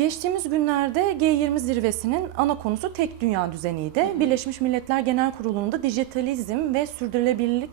Geçtiğimiz günlerde G20 zirvesinin ana konusu tek dünya düzeniydi. Birleşmiş Milletler Genel Kurulu'nda dijitalizm ve sürdürülebilirlik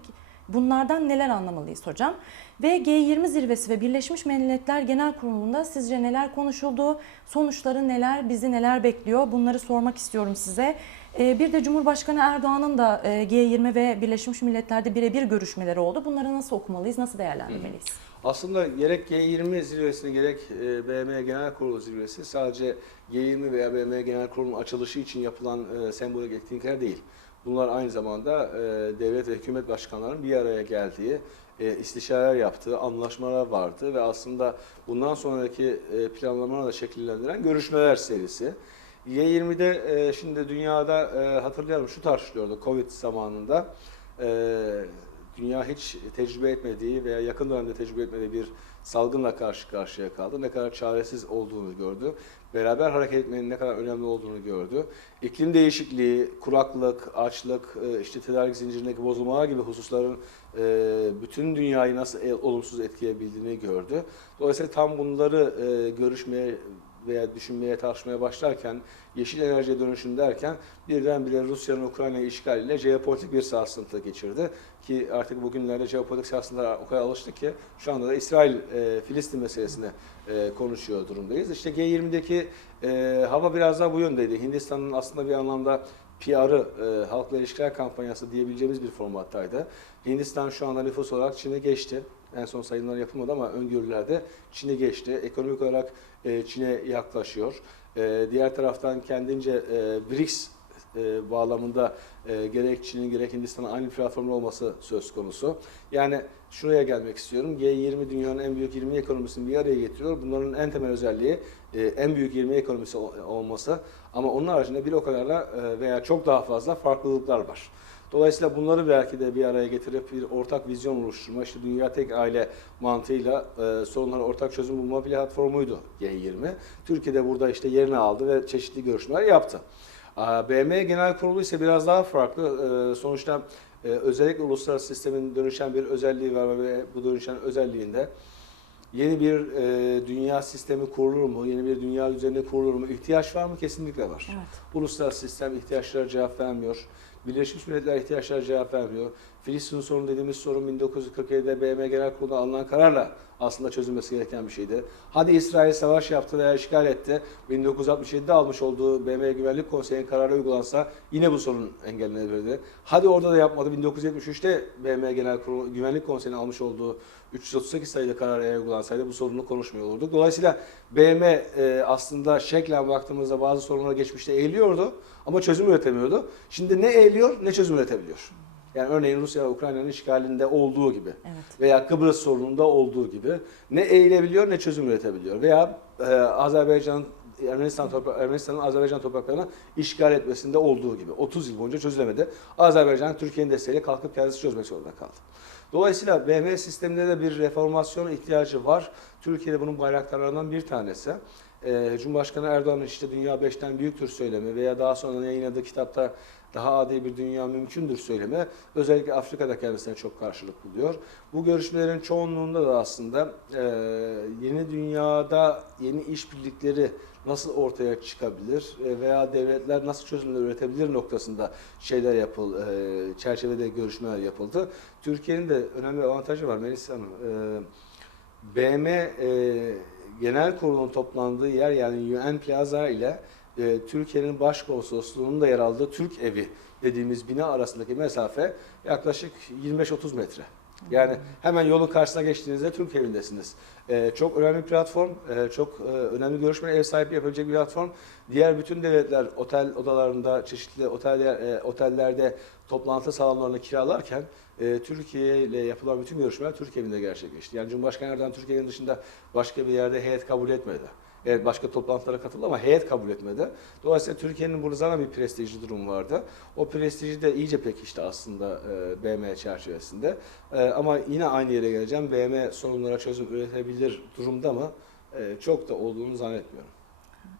bunlardan neler anlamalıyız hocam? Ve G20 zirvesi ve Birleşmiş Milletler Genel Kurulu'nda sizce neler konuşuldu? Sonuçları neler, bizi neler bekliyor? Bunları sormak istiyorum size. Ee, Bir de Cumhurbaşkanı Erdoğan'ın da e, G20 ve Birleşmiş Milletler'de birebir görüşmeleri oldu. Bunları nasıl okumalıyız, nasıl değerlendirmeliyiz? Aslında gerek G20 zirvesini gerek e, BM Genel Kurulu zirvesi sadece G20 veya BM Genel Kurulu'nun açılışı için yapılan e, sembolik etkinlikler değil. Bunlar aynı zamanda e, devlet ve hükümet başkanlarının bir araya geldiği, e, istişareler yaptığı, anlaşmalar vardı ve aslında bundan sonraki e, planlamaları da şekillendiren görüşmeler serisi. G20'de e, şimdi dünyada e, hatırlayalım şu tartışılıyordu Covid zamanında. E, dünya hiç tecrübe etmediği veya yakın dönemde tecrübe etmediği bir salgınla karşı karşıya kaldı. Ne kadar çaresiz olduğunu gördü. Beraber hareket etmenin ne kadar önemli olduğunu gördü. İklim değişikliği, kuraklık, açlık, e, işte tedarik zincirindeki bozulmalar gibi hususların e, bütün dünyayı nasıl e- olumsuz etkileyebildiğini gördü. Dolayısıyla tam bunları görüşmeye veya düşünmeye, tartışmaya başlarken, yeşil enerjiye dönüşüm derken birdenbire Rusya'nın Ukrayna işgaliyle jeopolitik bir sarsıntı geçirdi. Ki artık bugünlerde jeopolitik sarsıntılara o kadar alıştık ki şu anda da İsrail-Filistin meselesini e, konuşuyor durumdayız. İşte G20'deki e, hava biraz daha bu yöndeydi. Hindistan'ın aslında bir anlamda PR'ı, e, halkla ilişkiler kampanyası diyebileceğimiz bir formattaydı. Hindistan şu anda nüfus olarak Çin'e geçti. En son sayımlar yapılmadı ama öngörülerde Çin'e geçti. Ekonomik olarak e, Çin'e yaklaşıyor. E, diğer taraftan kendince e, BRICS e, bağlamında e, gerek Çin'in gerek Hindistan'ın aynı platformda olması söz konusu. Yani şuraya gelmek istiyorum. G20 dünyanın en büyük 20 ekonomisini bir araya getiriyor. Bunların en temel özelliği e, en büyük 20 ekonomisi ol- olması. Ama onun haricinde bir o kadar da e, veya çok daha fazla farklılıklar var. Dolayısıyla bunları belki de bir araya getirip bir ortak vizyon oluşturma, işte dünya tek aile mantığıyla e, sorunlara ortak çözüm bulma platformuydu G20. Türkiye'de burada işte yerini aldı ve çeşitli görüşmeler yaptı. BM Genel Kurulu ise biraz daha farklı. Ee, Sonuçta e, özellikle uluslararası sistemin dönüşen bir özelliği var ve bu dönüşen özelliğinde yeni bir e, dünya sistemi kurulur mu, yeni bir dünya düzeni kurulur mu, ihtiyaç var mı? Kesinlikle var. Evet. Uluslararası sistem ihtiyaçlara cevap vermiyor. Birleşmiş Milletler ihtiyaçlara cevap vermiyor. Filistin sorunu dediğimiz sorun 1947'de BM Genel Kurulu'nda alınan kararla aslında çözülmesi gereken bir şeydi. Hadi İsrail savaş yaptı veya işgal etti. 1967'de almış olduğu BM Güvenlik Konseyi'nin kararı uygulansa yine bu sorun engellenebilirdi. Hadi orada da yapmadı. 1973'te BM Genel Kurulu Güvenlik Konseyi'nin almış olduğu 338 sayılı karar eğer uygulansaydı bu sorunu konuşmuyor olurduk. Dolayısıyla BM e, aslında şeklen baktığımızda bazı sorunlara geçmişte eğiliyordu ama çözüm üretemiyordu. Şimdi ne eğiliyor ne çözüm üretebiliyor. Yani örneğin Rusya ve Ukrayna'nın işgalinde olduğu gibi Evet. veya Kıbrıs sorununda olduğu gibi ne eğilebiliyor ne çözüm üretebiliyor. Veya e, Azerbaycan Ermenistan topra- Ermenistan'ın Azerbaycan topraklarını işgal etmesinde olduğu gibi 30 yıl boyunca çözülemedi. Azerbaycan Türkiye'nin desteğiyle kalkıp kendisi çözmek zorunda kaldı. Dolayısıyla BM sisteminde de bir reformasyon ihtiyacı var. Türkiye'de bunun bayraktarlarından bir tanesi. Ee, Cumhurbaşkanı Erdoğan'ın işte Dünya 5'ten büyüktür söylemi veya daha sonra yayınladığı kitapta daha adil bir dünya mümkündür söylemi özellikle Afrika'da kendisine çok karşılık buluyor. Bu görüşmelerin çoğunluğunda da aslında e, yeni dünyada yeni işbirlikleri nasıl ortaya çıkabilir e, veya devletler nasıl çözümler üretebilir noktasında şeyler yapıl, e, çerçevede görüşmeler yapıldı. Türkiye'nin de önemli bir avantajı var Melisa Hanım. E, BM e, Genel Kurulu'nun toplandığı yer yani UN Plaza ile e, Türkiye'nin başkonsolosluğunun da yer aldığı Türk Evi dediğimiz bina arasındaki mesafe yaklaşık 25-30 metre. Yani hemen yolun karşısına geçtiğinizde Türk evindesiniz. E, çok önemli bir platform, e, çok e, önemli görüşme ev sahipliği yapabilecek bir platform. Diğer bütün devletler otel odalarında, çeşitli oteller, e, otellerde toplantı salonlarını kiralarken e, Türkiye ile yapılan bütün görüşmeler Türk evinde gerçekleşti. Yani Cumhurbaşkanı Erdoğan Türkiye'nin dışında başka bir yerde heyet kabul etmedi. Evet başka toplantılara katıldı ama heyet kabul etmedi. Dolayısıyla Türkiye'nin burada zaten bir prestijli durum vardı. O prestiji de iyice pekişti aslında e, BM çerçevesinde. E, ama yine aynı yere geleceğim. BM sorunlara çözüm üretebilir durumda mı? E, çok da olduğunu zannetmiyorum.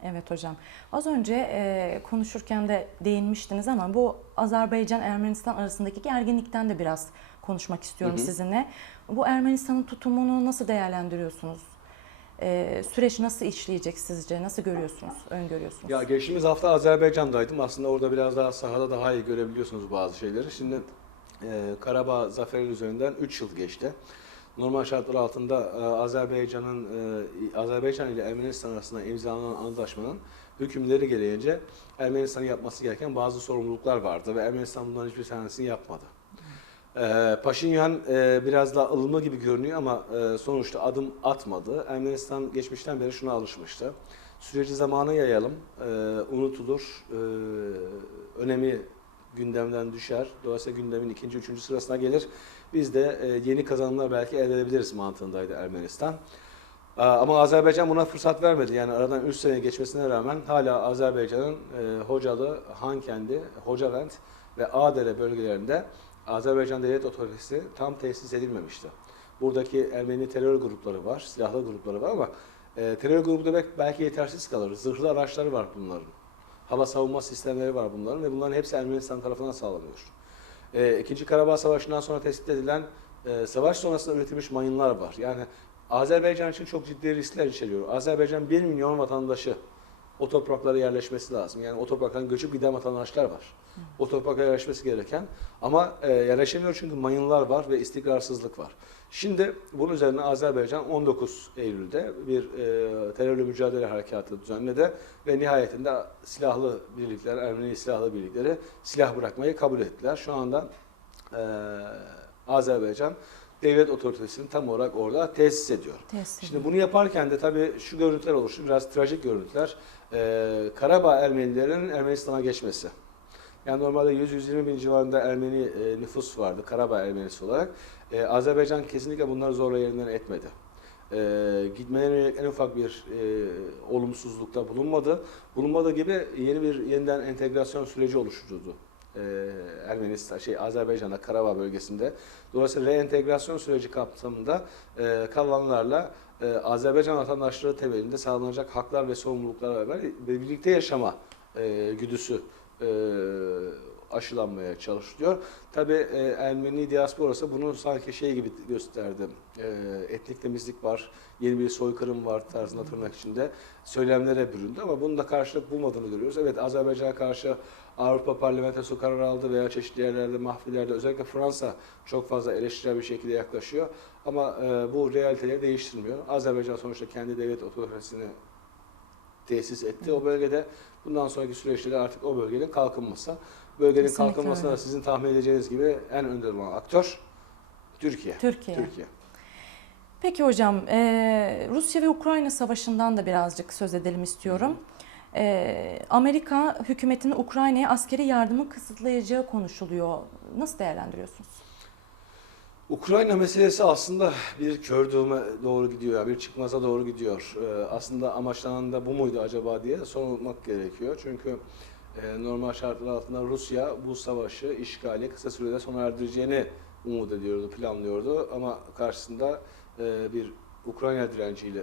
Evet hocam. Az önce e, konuşurken de değinmiştiniz ama bu Azerbaycan-Ermenistan arasındaki gerginlikten de biraz konuşmak istiyorum Hı hı. sizinle. Bu Ermenistan'ın tutumunu nasıl değerlendiriyorsunuz? E, süreç nasıl işleyecek sizce? Nasıl görüyorsunuz, öngörüyorsunuz? Ya geçtiğimiz hafta Azerbaycan'daydım. Aslında orada biraz daha sahada daha iyi görebiliyorsunuz bazı şeyleri. Şimdi e, Karabağ zaferi üzerinden 3 yıl geçti. Normal şartlar altında e, Azerbaycan'ın e, Azerbaycan ile Ermenistan arasında imzalanan antlaşmanın hükümleri gereğince Ermenistan'ın yapması gereken bazı sorumluluklar vardı ve Ermenistan bunların hiçbir tanesini yapmadı. Ee, Paşinyan e, biraz daha ılımlı gibi görünüyor ama e, sonuçta adım atmadı. Ermenistan geçmişten beri şuna alışmıştı. Süreci zamana yayalım, e, unutulur, önemi gündemden düşer. Dolayısıyla gündemin ikinci, üçüncü sırasına gelir. Biz de yeni kazanımlar belki elde edebiliriz mantığındaydı Ermenistan. Ama Azerbaycan buna fırsat vermedi. Yani aradan 3 sene geçmesine rağmen hala Azerbaycan'ın Hocalı, Hankendi, Hocavent ve Ağdere bölgelerinde Azerbaycan Devlet Otoritesi tam tesis edilmemişti. Buradaki Ermeni terör grupları var, silahlı grupları var ama e, terör grubu demek belki yetersiz kalır. Zırhlı araçları var bunların. Hava savunma sistemleri var bunların ve bunların hepsi Ermenistan tarafından sağlanıyor. E, İkinci Karabağ Savaşı'ndan sonra tespit edilen e, savaş sonrasında üretilmiş mayınlar var. Yani Azerbaycan için çok ciddi riskler içeriyor. Azerbaycan 1 milyon vatandaşı o topraklara yerleşmesi lazım. Yani o toprakların göçüp giden vatandaşlar var. O topraklara yerleşmesi gereken ama e, yerleşemiyor çünkü mayınlar var ve istikrarsızlık var. Şimdi bunun üzerine Azerbaycan 19 Eylül'de bir e, terörle mücadele harekatı düzenledi ve nihayetinde silahlı birlikler, Ermeni silahlı birlikleri silah bırakmayı kabul ettiler. Şu anda e, Azerbaycan devlet otoritesini tam olarak orada tesis ediyor. Tesis Şimdi bunu yaparken de tabii şu görüntüler oluştu, biraz trajik görüntüler. Ee, Karabağ Ermenilerinin Ermenistan'a geçmesi. Yani normalde 100-120 bin civarında Ermeni e, nüfus vardı Karabağ Ermenisi olarak. Ee, Azerbaycan kesinlikle bunları zorla yerinden etmedi. Ee, gitmelerine yönelik en ufak bir e, olumsuzlukta bulunmadı. Bulunmadığı gibi yeni bir yeniden entegrasyon süreci oluşturuldu. Ee, Ermenistan, şey Azerbaycan'da Karabağ bölgesinde. Dolayısıyla reentegrasyon süreci kapsamında e, kalanlarla e, Azerbaycan vatandaşlığı temelinde sağlanacak haklar ve sorumluluklar beraber birlikte yaşama e, güdüsü e, aşılanmaya çalışılıyor. Tabi e, Ermeni diasporası bunu sanki şey gibi gösterdi. E, etnik temizlik var, yeni bir soykırım var tarzında tırnak içinde söylemlere büründü ama bunun da karşılık bulmadığını görüyoruz. Evet Azerbaycan'a karşı Avrupa Parlamentosu karar aldı veya çeşitli yerlerde, mahfillerde özellikle Fransa çok fazla eleştirel bir şekilde yaklaşıyor. Ama e, bu realiteleri değiştirmiyor. Azerbaycan sonuçta kendi devlet otoritesini tesis etti o bölgede. Bundan sonraki süreçte de artık o bölgenin kalkınması. Bölgenin Kesinlikle kalkınmasında öyle. da sizin tahmin edeceğiniz gibi en önde olan aktör Türkiye. Türkiye. Türkiye. Peki hocam, e, Rusya ve Ukrayna savaşından da birazcık söz edelim istiyorum. E, Amerika hükümetinin Ukrayna'ya askeri yardımı kısıtlayacağı konuşuluyor. Nasıl değerlendiriyorsunuz? Ukrayna meselesi aslında bir kör doğuma doğru gidiyor, bir çıkmaza doğru gidiyor. Ee, aslında amaçlanan da bu muydu acaba diye sorulmak gerekiyor. Çünkü e, normal şartlar altında Rusya bu savaşı, işgali kısa sürede sona erdireceğini umut ediyordu, planlıyordu. Ama karşısında e, bir Ukrayna direnciyle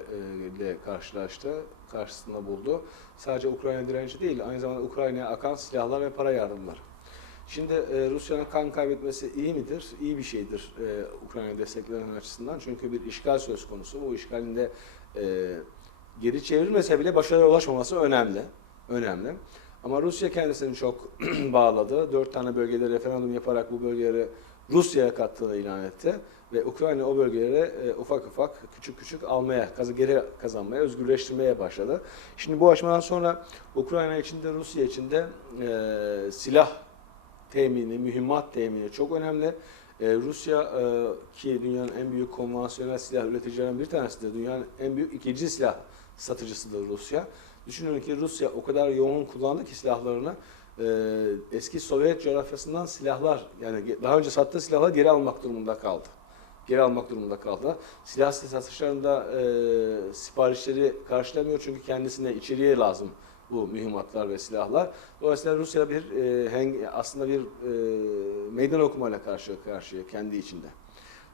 e, karşılaştı, karşısında buldu. Sadece Ukrayna direnci değil, aynı zamanda Ukrayna'ya akan silahlar ve para yardımları. Şimdi e, Rusya'nın kan kaybetmesi iyi midir? İyi bir şeydir e, Ukrayna desteklerinin açısından. Çünkü bir işgal söz konusu. Bu işgalinde e, geri çevrilmese bile başarıya ulaşmaması önemli. Önemli. Ama Rusya kendisini çok bağladı. Dört tane bölgede referandum yaparak bu bölgeleri Rusya'ya kattığını ilan etti. Ve Ukrayna o bölgeleri e, ufak ufak, küçük küçük almaya, kazı geri kazanmaya, özgürleştirmeye başladı. Şimdi bu aşamadan sonra Ukrayna içinde, Rusya içinde e, silah temini, mühimmat temini çok önemli. Ee, Rusya e, ki dünyanın en büyük konvansiyonel silah üreticilerinden bir tanesidir. Dünyanın en büyük ikinci silah satıcısıdır Rusya. Düşünün ki Rusya o kadar yoğun kullandı ki silahlarını e, eski Sovyet coğrafyasından silahlar yani daha önce sattığı silahları geri almak durumunda kaldı. Geri almak durumunda kaldı. Silah satışlarında e, siparişleri karşılamıyor çünkü kendisine içeriye lazım bu mühimmatlar ve silahlar. Dolayısıyla Rusya bir e, heng- aslında bir e, meydan okumayla karşı karşıya kendi içinde.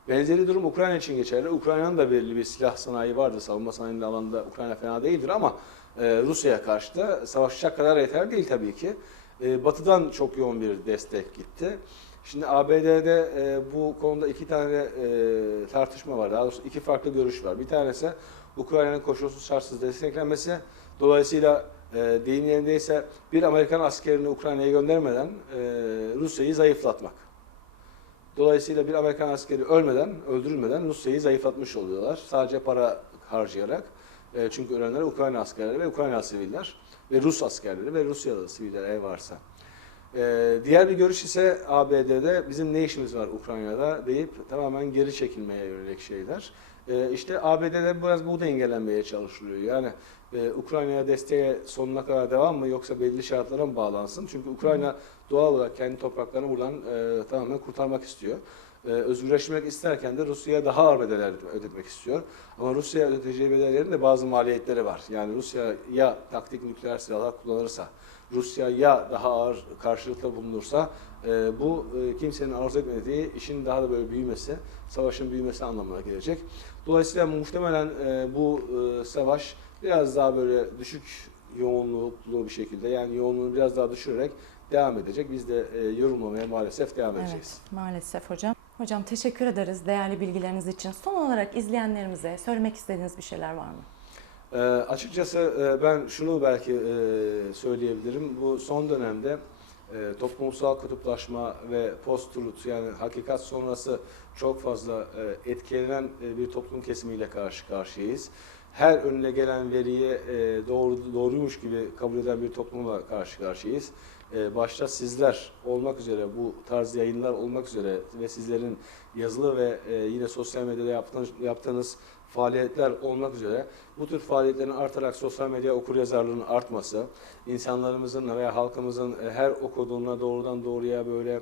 Benzeri durum Ukrayna için geçerli. Ukrayna'nın da belirli bir silah sanayi vardır. Savunma sanayinin alanında Ukrayna fena değildir ama e, Rusya'ya karşı da savaşacak kadar yeterli değil tabii ki. E, batı'dan çok yoğun bir destek gitti. Şimdi ABD'de e, bu konuda iki tane e, tartışma var. Daha doğrusu iki farklı görüş var. Bir tanesi Ukrayna'nın koşulsuz şartsız desteklenmesi. Dolayısıyla e, deyim yerindeyse bir Amerikan askerini Ukrayna'ya göndermeden e, Rusya'yı zayıflatmak. Dolayısıyla bir Amerikan askeri ölmeden, öldürülmeden Rusya'yı zayıflatmış oluyorlar. Sadece para harcayarak. E, çünkü ölenler Ukrayna askerleri ve Ukrayna siviller ve Rus askerleri ve Rusyalı siviller eğer varsa. E, diğer bir görüş ise ABD'de bizim ne işimiz var Ukrayna'da deyip tamamen geri çekilmeye yönelik şeyler. E, işte ABD'de biraz bu dengelenmeye çalışılıyor. Yani e, Ukrayna'ya desteğe sonuna kadar devam mı yoksa belli şartlara mı bağlansın? Çünkü Ukrayna doğal olarak kendi topraklarını buradan e, tamamen kurtarmak istiyor. E, özgürleşmek isterken de Rusya'ya daha ağır bedeller ödetmek istiyor. Ama Rusya'ya ödeteceği bedellerin de bazı maliyetleri var. Yani Rusya ya taktik nükleer silahlar kullanırsa, Rusya ya daha ağır karşılıkta bulunursa e, bu e, kimsenin arzu etmediği işin daha da böyle büyümesi, savaşın büyümesi anlamına gelecek. Dolayısıyla muhtemelen e, bu savaş biraz daha böyle düşük yoğunluklu bir şekilde yani yoğunluğunu biraz daha düşürerek devam edecek. Biz de yorulmamaya maalesef devam edeceğiz. Maalesef hocam. Hocam teşekkür ederiz değerli bilgileriniz için. Son olarak izleyenlerimize söylemek istediğiniz bir şeyler var mı? E, açıkçası e, ben şunu belki e, söyleyebilirim. Bu son dönemde e, toplumsal kutuplaşma ve post-truth yani hakikat sonrası çok fazla e, etkilenen e, bir toplum kesimiyle karşı karşıyayız. Her önüne gelen veriye e, doğru doğruymuş gibi kabul eden bir toplumla karşı karşıyayız. E, başta sizler olmak üzere bu tarz yayınlar olmak üzere ve sizlerin yazılı ve e, yine sosyal medyada yaptığınız, yaptığınız faaliyetler olmak üzere bu tür faaliyetlerin artarak sosyal medya okuryazarlığının artması, insanlarımızın veya halkımızın e, her okuduğuna doğrudan doğruya böyle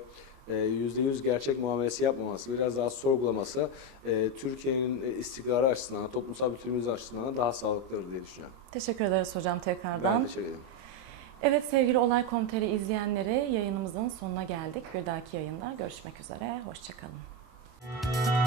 e, yüzde yüz gerçek muamelesi yapmaması, biraz daha sorgulaması e, Türkiye'nin e, istikrarı açısından, toplumsal bütünlüğümüz açısından daha sağlıklıdır diye düşünüyorum. Teşekkür ederiz hocam tekrardan. Ben teşekkür ederim. Evet sevgili Olay.com.tr izleyenleri yayınımızın sonuna geldik. Bir dahaki yayında görüşmek üzere. Hoşçakalın.